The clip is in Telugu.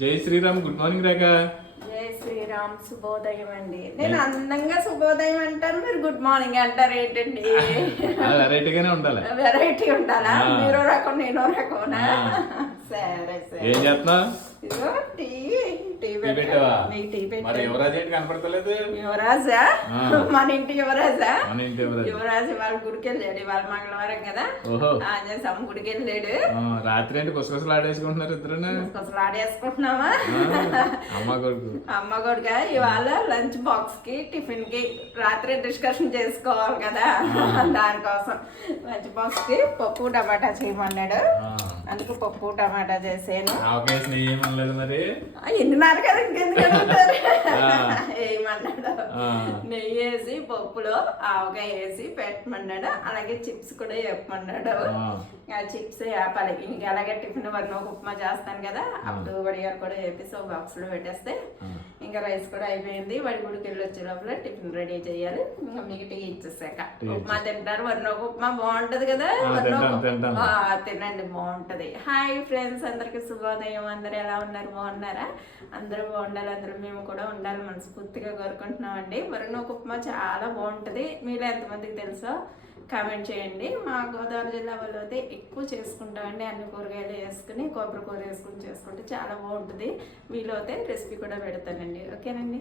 జై శ్రీరామ్. గుడ్ మార్నింగ్ రేఖా. జై శ్రీరామ్. శుభోదయం అండి. నేను అందంగా శుభోదయం అంటాను, మీరు గుడ్ మార్నింగ్ అంటారు ఏంటండి? వెరైటీగానే ఉండాలి. వెరైటీ ఉండాలా? మీరు రకం నేను రకమనా? సరే సరే. ఏం చేస్తున్నా? ఇదిగో టీ పెట్టావా? టీ మరి యువరాజ్ ఏంటి కనపడతలేదు? యువరాజా? మన ఇంటి యువరాజా? మన ఇంటి యువరాజు వాళ్ళ గుడికి వెళ్ళాడు. వాళ్ళ మంగళవారం కదా, ఆంజనేయ స్వామి గుడికి వెళ్ళాడు. రాత్రి ఏంటి కుసకుసలు ఆడేసుకుంటున్నారు ఇద్దరు? కుసకుసలు ఆడేసుకుంటున్నావా? అమ్మ కొడుకు అమ్మ కొడుక. ఇవాళ లంచ్ బాక్స్ కి టిఫిన్ కి రాత్రి డిస్కషన్ చేసుకోవాలి కదా, దానికోసం లంచ్ బాక్స్ కి పప్పు టమాటా చేయమన్నాడు. అందుకు పప్పు టమాటా చేసాను. ఏమనలేదు మరి? ఎన్నిన్నారు కదా, ఇంకెందుకు వేయమన్నాడు. నెయ్యి వేసి పప్పులో ఆవకాయ వేసి పెట్టమన్నాడు. అలాగే చిప్స్ కూడా చెప్పమన్నాడు. ఆ చిప్స్ వేపాలి. ఇంక అలాగే టిఫిన్ వరకు ఉప్మా చేస్తాను కదా, అప్పుడు వడియాలు కూడా వేపేసి ఒక బాక్స్ లో పెట్టేస్తే ఇంకా రైస్ కూడా అయిపోయింది. వాడి గుడికి వెళ్ళి వచ్చే లోపల టిఫిన్ రెడీ చేయాలి. ఇంకా మీకు టీ ఇచ్చేసాక ఉప్మా తింటారు. వరకు ఉప్మా బాగుంటది కదా, తినండి బాగుంటది. హాయ్ ఫ్రెండ్స్, అందరికి శుభోదయం. అందరు ఎలా ఉన్నారు? బాగున్నారా? అందరూ బాగుండాలి, అందరూ మేము కూడా ఉండాలి మనస్ఫూర్తిగా కోరుకుంటున్నామండి. వరకు ఉప్మా చాలా బాగుంటది. మీరు ఎంతమందికి తెలుసో కామెంట్ చేయండి. మా గోదావరి జిల్లా వాళ్ళు అయితే ఎక్కువ చేసుకుంటామండి. అన్ని కూరగాయలు వేసుకుని కొబ్బరి కూర వేసుకుని చేసుకుంటే చాలా బాగుంటుంది. వీలైతే రెసిపీ కూడా పెడతానండి. ఓకేనండి.